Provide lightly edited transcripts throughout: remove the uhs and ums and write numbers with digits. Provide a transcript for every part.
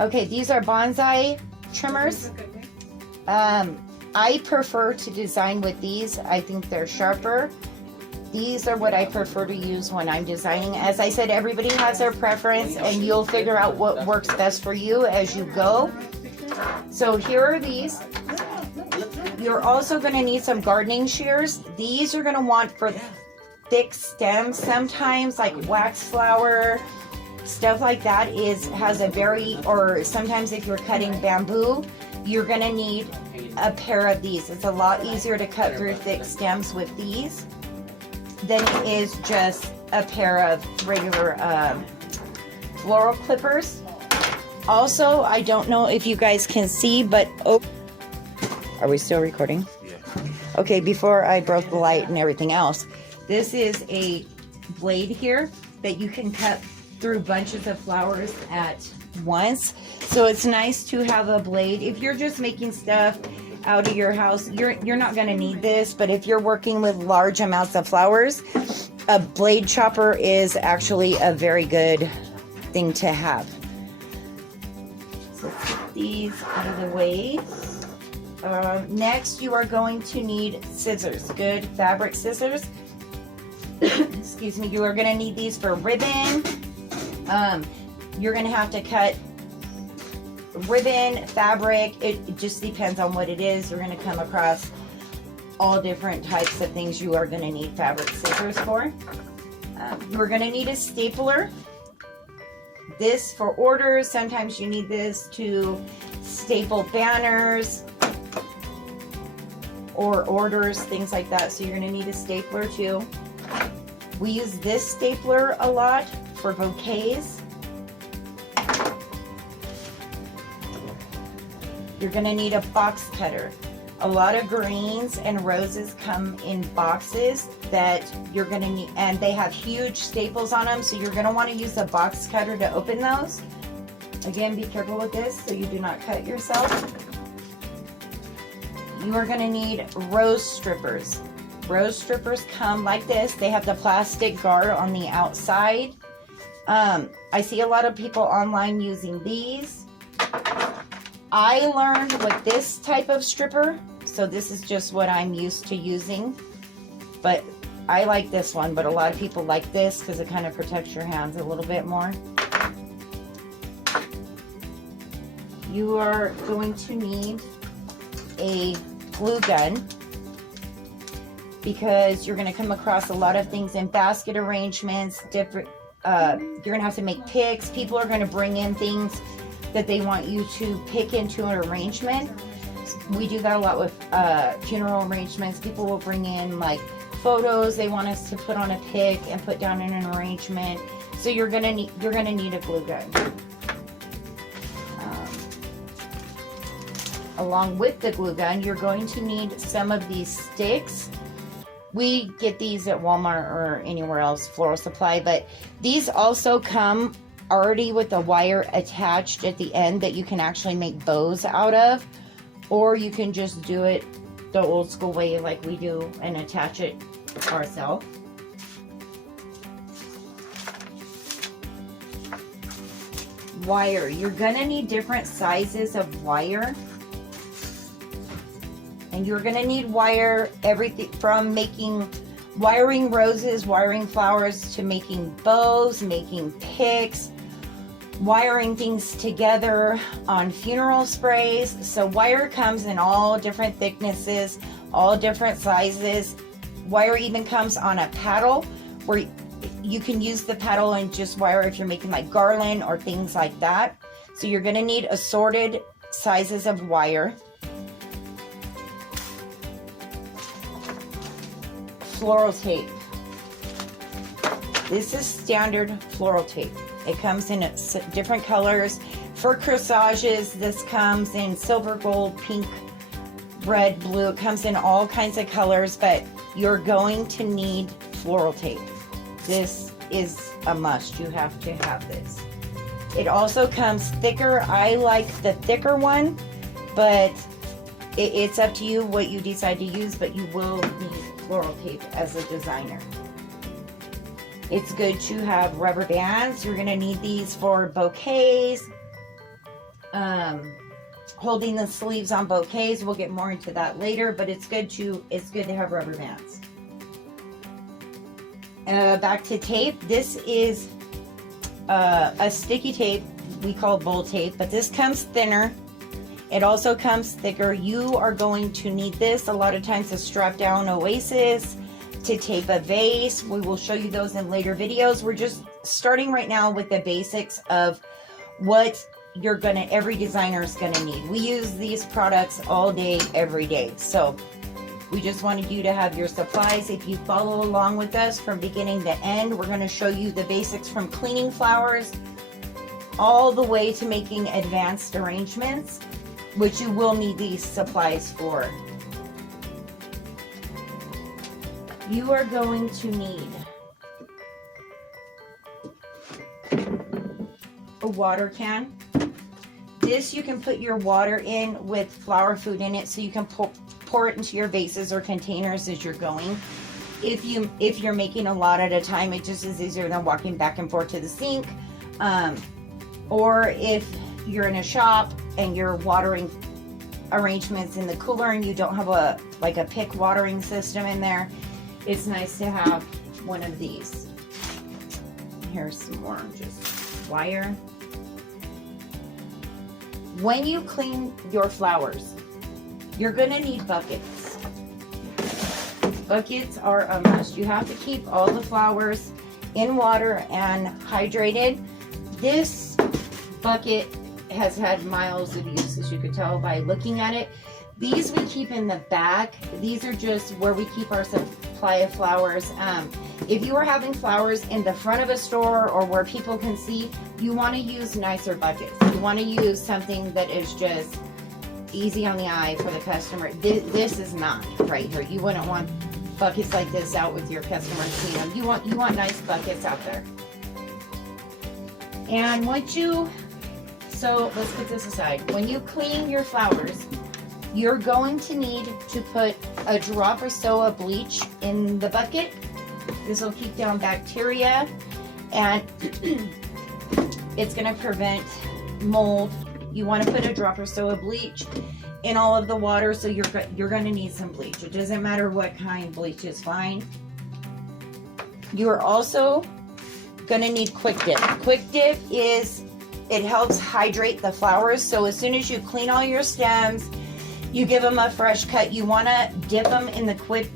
Okay, these are bonsai trimmers. I prefer to design with these. I think they're sharper. These are what I prefer to use when I'm designing. As I said, everybody has their preference, and you'll figure out what works best for you as you go. So here are these. You're also going to need some gardening shears. These you're going to want for thick stems. Sometimes like wax flower, stuff like that has a very, or sometimes if you're cutting bamboo, you're going to need a pair of these. It's a lot easier to cut through thick stems with these than it is just a pair of regular floral clippers. Also, I don't know if you guys can see, but are we still recording? Yeah. Okay, before I broke the light and everything else, this is a blade here that you can cut through bunches of flowers at once. So it's nice to have a blade. If you're just making stuff out of your house, you're not going to need this, but if you're working with large amounts of flowers, a blade chopper is actually a very good thing to have. So put these out of the way. Next, you are going to need scissors, good fabric scissors. Excuse me. You are going to need these for ribbon. You're going to have to cut ribbon, fabric. It just depends on what it is. You're going to come across all different types of things you are going to need fabric scissors for. You're going to need a stapler. This for orders. Sometimes you need this to staple banners or orders, things like that. So you're going to need a stapler too. We use this stapler a lot for bouquets. You're going to need a box cutter. A lot of greens and roses come in boxes that you're going to need, and they have huge staples on them, so you're going to want to use a box cutter to open those. Again, be careful with this so you do not cut yourself. You are going to need rose strippers. Rose strippers come like this. They have the plastic guard on the outside. I see a lot of people online using these. I learned with this type of stripper, so this is just what I'm used to using, but I like this one, but a lot of people like this because it kind of protects your hands a little bit more. You are going to need a glue gun because you're going to come across a lot of things in basket arrangements, different, you're going to have to make picks. People are going to bring in things that they want you to pick into an arrangement. We do that a lot with funeral arrangements. People will bring in like photos they want us to put on a pick and put down in an arrangement. So you're gonna need a glue gun. Along with the glue gun, you're going to need some of these sticks. We get these at Walmart or anywhere else, Floral Supply, but these also come already with a wire attached at the end that you can actually make bows out of, or you can just do it the old school way like we do and attach it ourselves. Wire. You're gonna need different sizes of wire, and you're gonna need wire everything from wiring roses, wiring flowers, to making bows, making picks, wiring things together on funeral sprays. So wire comes in all different thicknesses, all different sizes. Wire even comes on a paddle where you can use the paddle and just wire if you're making like garland or things like that. So you're going to need assorted sizes of wire. Floral tape. This is standard floral tape. It comes in different colors. For corsages, this comes in silver, gold, pink, red, blue. It comes in all kinds of colors, but you're going to need floral tape. This is a must. You have to have this. It also comes thicker. I like the thicker one, but it's up to you what you decide to use, but you will need floral tape as a designer. It's good to have rubber bands. You're going to need these for bouquets. holding the sleeves on bouquets. We'll get more into that later, but it's good to have rubber bands. Back to tape. This is a sticky tape. We call it bowl tape, but this comes thinner. It also comes thicker. You are going to need this a lot of times to strap down Oasis, to tape a vase. We will show you those in later videos. We're just starting right now with the basics of what every designer is gonna need. We use these products all day, every day. So we just wanted you to have your supplies. If you follow along with us from beginning to end, we're gonna show you the basics from cleaning flowers all the way to making advanced arrangements, which you will need these supplies for. You are going to need a water can. This you can put your water in with flower food in it, so you can pour it into your vases or containers as you're going. If you're making a lot at a time, it just is easier than walking back and forth to the sink. Or if you're in a shop and you're watering arrangements in the cooler and you don't have a pick watering system in there, it's nice to have one of these. Here's some more just wire. When you clean your flowers, you're gonna need buckets. Buckets are a must. You have to keep all the flowers in water and hydrated. This bucket has had miles of use, as you could tell by looking at it. These we keep in the back. These are just where we keep our supply of flowers. If you are having flowers in the front of a store or where people can see, you want to use nicer buckets. You want to use something that is just easy on the eye for the customer. This is not right here. You wouldn't want buckets like this out with your customers. You want nice buckets out there. And so let's put this aside. When you clean your flowers, you're going to need to put a drop or so of bleach in the bucket. This will keep down bacteria and it's going to prevent mold. You want to put a drop or so of bleach in all of the water, so you're going to need some bleach. It doesn't matter what kind, bleach is fine. You're also going to need quick dip. Quick dip it helps hydrate the flowers. So as soon as you clean all your stems, you give them a fresh cut. You want to dip them in the quick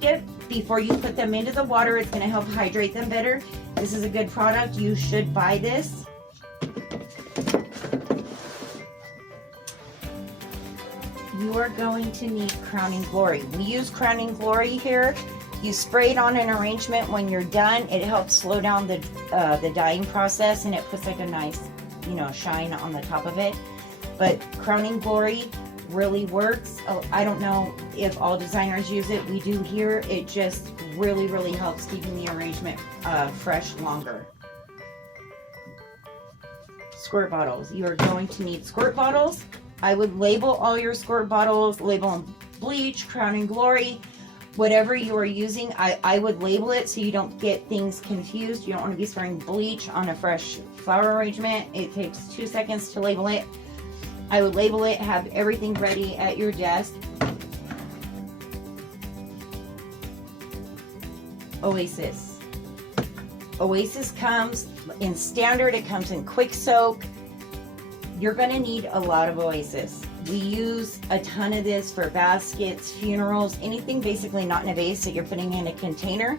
dip before you put them into the water. It's going to help hydrate them better. This is a good product. You should buy this. You are going to need Crowning Glory. We use Crowning Glory here. You spray it on an arrangement when you're done. It helps slow down the dyeing process, and it puts like a nice, shine on the top of it. But Crowning Glory really works. I don't know if all designers use it. We do here. It just really, really helps keeping the arrangement fresh longer. Squirt bottles. You are going to need squirt bottles. I would label all your squirt bottles, label them bleach, Crowning Glory, whatever you are using. I would label it so you don't get things confused. You don't want to be spraying bleach on a fresh flower arrangement. It takes 2 seconds to label it. I would label it, have everything ready at your desk. Oasis. Oasis comes in standard, it comes in quick soak. You're going to need a lot of Oasis. We use a ton of this for baskets, funerals, anything basically not in a vase that you're putting in a container.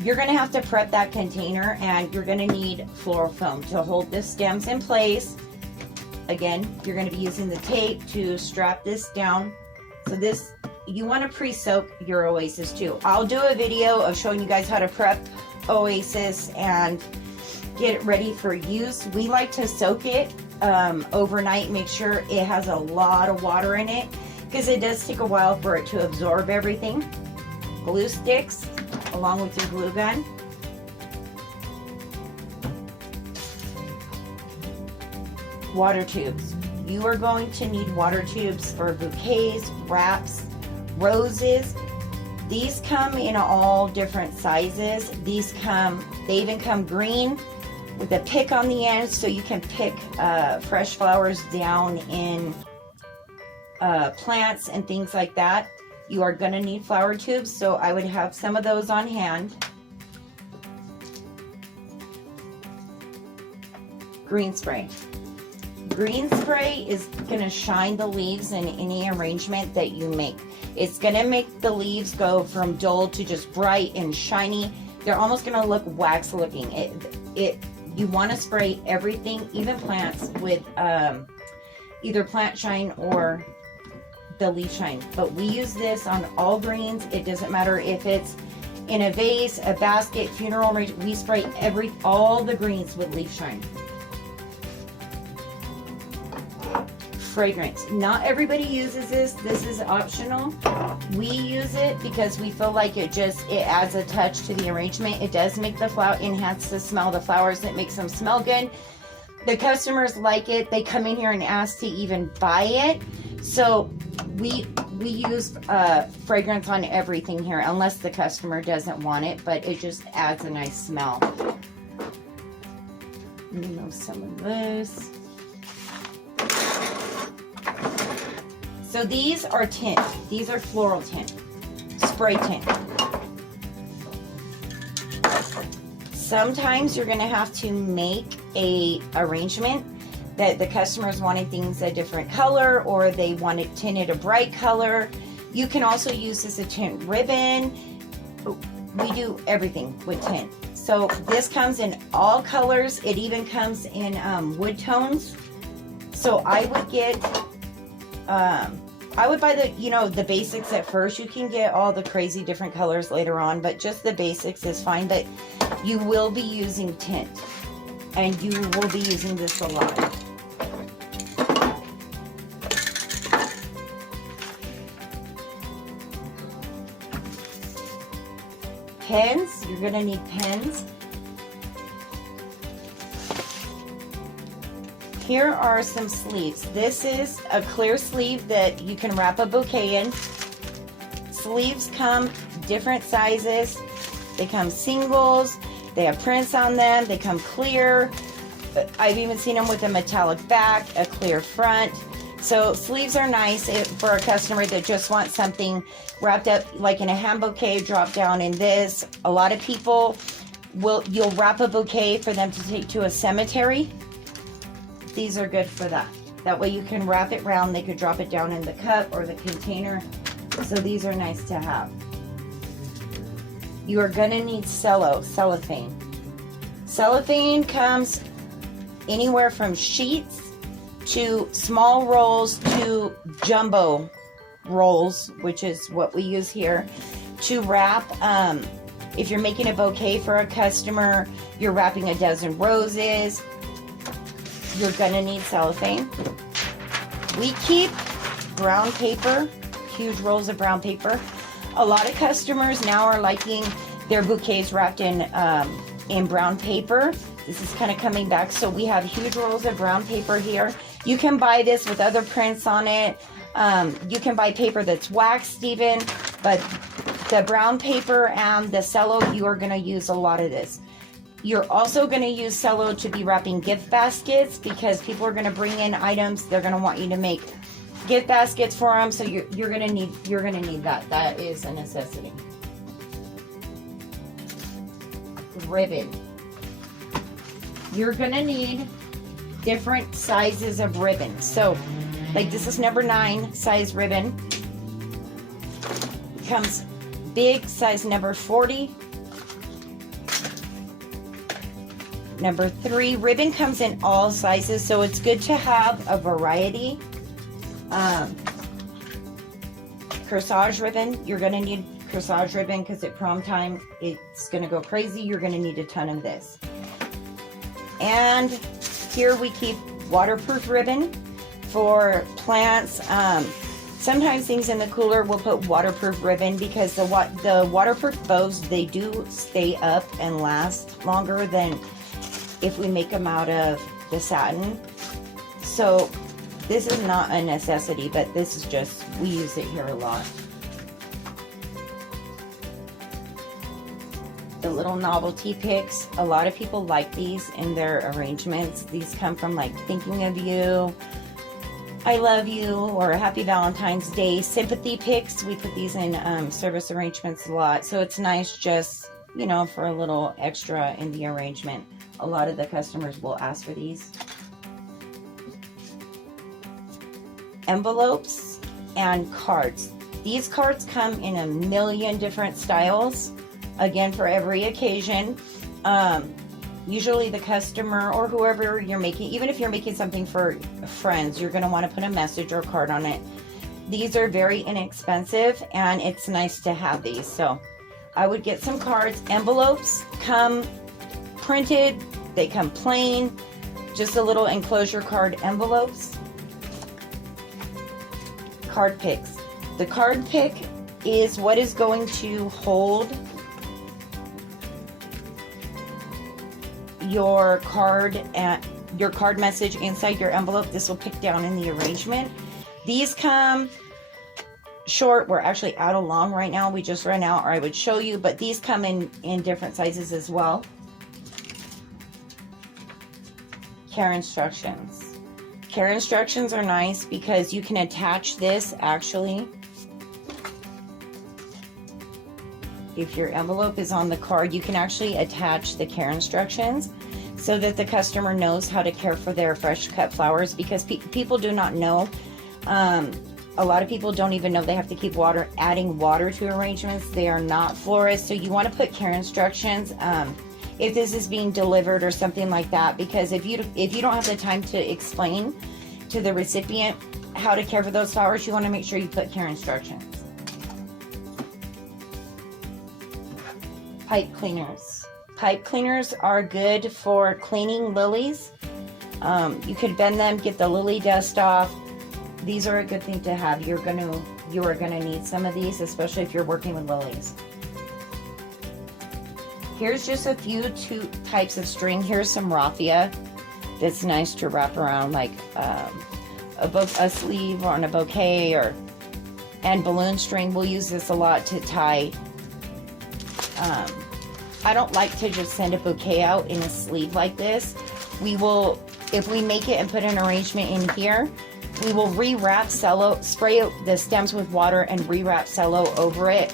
You're going to have to prep that container, and you're going to need floral foam to hold the stems in place. Again, you're going to be using the tape to strap this down. So this, you want to pre-soak your Oasis too. I'll do a video of showing you guys how to prep Oasis and get it ready for use. We like to soak it overnight, make sure it has a lot of water in it, because it does take a while for it to absorb everything. Glue sticks along with your glue gun. Water tubes. You are going to need water tubes for bouquets, wraps, roses. These come in all different sizes. They even come green, with a pick on the end, so you can pick fresh flowers down in plants and things like that. You are going to need flower tubes, so I would have some of those on hand. Green spray. Green spray is going to shine the leaves in any arrangement that you make. It's going to make the leaves go from dull to just bright and shiny. They're almost going to look wax looking. You want to spray everything, even plants, with either plant shine or the leaf shine. But we use this on all greens. It doesn't matter if it's in a vase, a basket, funeral range. We spray all the greens with leaf shine. Fragrance. Not everybody uses this. This is optional. We use it because we feel like it adds a touch to the arrangement. It does make the flower, enhance the smell of the flowers. It makes them smell good. The customers like it. They come in here and ask to even buy it. So we use fragrance on everything here, unless the customer doesn't want it, but it just adds a nice smell. Remove some of this. So these are tint. These are floral tint, spray tint. Sometimes you're going to have to make a arrangement that the customers wanted things a different color, or they want it tinted a bright color. You can also use this as a tint ribbon. We do everything with tint. So this comes in all colors. It even comes in wood tones. So I would get, I would buy the basics at first. You can get all the crazy different colors later on, but just the basics is fine. But you will be using tint, and you will be using this a lot. Pens, you're gonna need pens. Here are some sleeves. This is a clear sleeve that you can wrap a bouquet in. Sleeves come different sizes. They come singles. They have prints on them. They come clear. I've even seen them with a metallic back, a clear front. So sleeves are nice for a customer that just wants something wrapped up like in a hand bouquet, drop down in this. A lot of people you'll wrap a bouquet for them to take to a cemetery. These are good for that. That way you can wrap it round. They could drop it down in the cup or the container. So these are nice to have. You are gonna need cellophane. Cellophane comes anywhere from sheets to small rolls to jumbo rolls, which is what we use here, to wrap. If you're making a bouquet for a customer, you're wrapping a dozen roses, you're gonna need cellophane. We keep brown paper, huge rolls of brown paper. A lot of customers now are liking their bouquets wrapped in brown paper. This is kind of coming back, so we have huge rolls of brown paper here. You can buy this with other prints on it. You can buy paper that's waxed even, but the brown paper and the cello, you are going to use a lot of this. You're also going to use cello to be wrapping gift baskets, because people are going to bring in items. They're going to want you to make gift baskets for them, so you're going to need that. That is a necessity. Ribbon. You're going to need different sizes of ribbon. So like this is number 9 size ribbon. It comes big, size number 40. Number 3, ribbon comes in all sizes, so it's good to have a variety. Corsage ribbon, you're gonna need corsage ribbon because at prom time it's gonna go crazy. You're gonna need a ton of this. And here we keep waterproof ribbon for plants. Sometimes things in the cooler will put waterproof ribbon because the waterproof bows, they do stay up and last longer than if we make them out of the satin. So this is not a necessity, but this is just, we use it here a lot. the little novelty picks. A lot of people like these in their arrangements. These come from like thinking of you, I love you, or Happy Valentine's Day sympathy picks. We put these in service arrangements a lot. So it's nice just, you know, for a little extra in the arrangement. A lot of the customers will ask for these. Envelopes and cards. These cards come in a million different styles, again, for every occasion. Usually the customer or whoever you're making, even if you're making something for friends, you're going to want to put a message or card on it. These are very inexpensive and it's nice to have these. So I would get some cards. Envelopes come printed, they come plain, just a little enclosure card envelopes. Card picks. The card pick is what is going to hold your card and your card message inside your envelope. This will pick down in the arrangement. These come short. We're actually out of long right now. We just ran out, or I would show you, but these come in different sizes as well. Care instructions. Care instructions are nice because you can attach this actually. If your envelope is on the card, you can actually attach the care instructions so that the customer knows how to care for their fresh cut flowers, because people do not know. A lot of people don't even know they have to keep adding water to arrangements. They are not florists, so you want to put care instructions if this is being delivered or something like that, because if you don't have the time to explain to the recipient how to care for those flowers, you want to make sure you put care instructions. Pipe cleaners. Pipe cleaners are good for cleaning lilies. You could bend them, get the lily dust off. These are a good thing to have. You are gonna need some of these, especially if you're working with lilies. Here's just a few types of string. Here's some raffia that's nice to wrap around like a sleeve on a bouquet, and balloon string. We'll use this a lot to tie. I don't like to just send a bouquet out in a sleeve like this. We will, if we make it and put an arrangement in here, we will re-wrap cello, spray the stems with water and re-wrap cello over it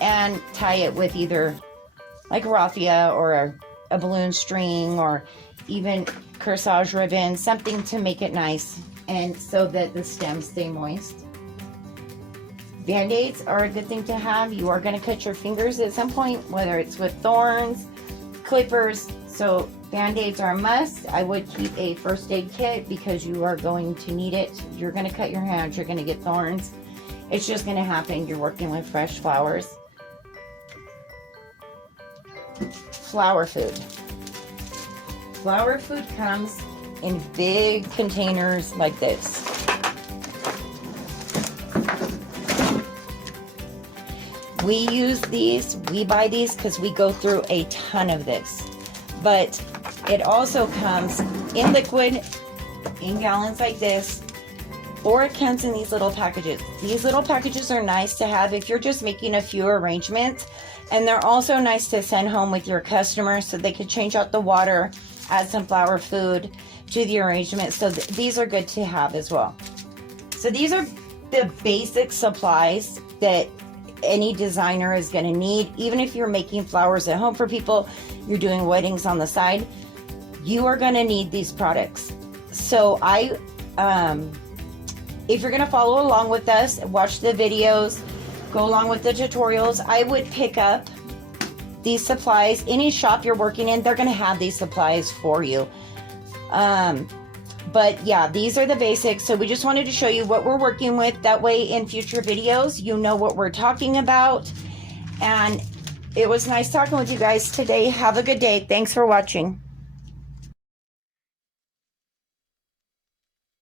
and tie it with either like raffia or a balloon string or even corsage ribbon, something to make it nice and so that the stems stay moist. Band-aids are a good thing to have. You are going to cut your fingers at some point, whether it's with thorns, clippers, so Band-aids are a must. I would keep a first aid kit because you are going to need it. You're going to cut your hands, you're going to get thorns. It's just going to happen. You're working with fresh flowers. Flower food. Flower food comes in big containers like this. We use these, we buy these because we go through a ton of this. But it also comes in liquid, in gallons like this, or it comes in these little packages. These little packages are nice to have if you're just making a few arrangements. And they're also nice to send home with your customers so they could change out the water, add some flower food to the arrangement. So these are good to have as well. So these are the basic supplies that any designer is going to need. Even if you're making flowers at home for people, you're doing weddings on the side, you are going to need these products. So if you're going to follow along with us, watch the videos, go along with the tutorials, I would pick up these supplies. Any shop you're working in, they're going to have these supplies for you. But yeah, these are the basics. So we just wanted to show you what we're working with. That way in future videos, you know what we're talking about. And it was nice talking with you guys today. Have a good day. Thanks for watching.